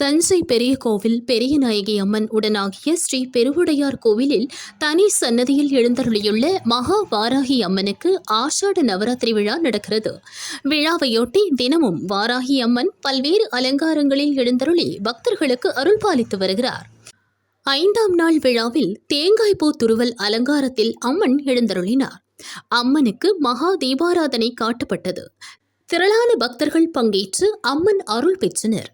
தஞ்சை பெரிய கோவில் பெரியநாயகி அம்மன் உடனாகிய ஸ்ரீ பெருவுடையார் கோவிலில் தனி சன்னதியில் எழுந்தருளியுள்ள மகா வாராகி அம்மனுக்கு ஆஷாட நவராத்திரி விழா நடக்கிறது. விழாவையொட்டி தினமும் வாராகி அம்மன் பல்வேறு அலங்காரங்களில் எழுந்தருளி பக்தர்களுக்கு அருள்பாலித்து வருகிறார். 5ஆம் நாள் விழாவில் தேங்காய் பூ துருவல் அலங்காரத்தில் அம்மன் எழுந்தருளினார். அம்மனுக்கு மகா தீபாராதனை காட்டப்பட்டது. திரளான பக்தர்கள் பங்கேற்று அம்மன் அருள் பெற்றனர்.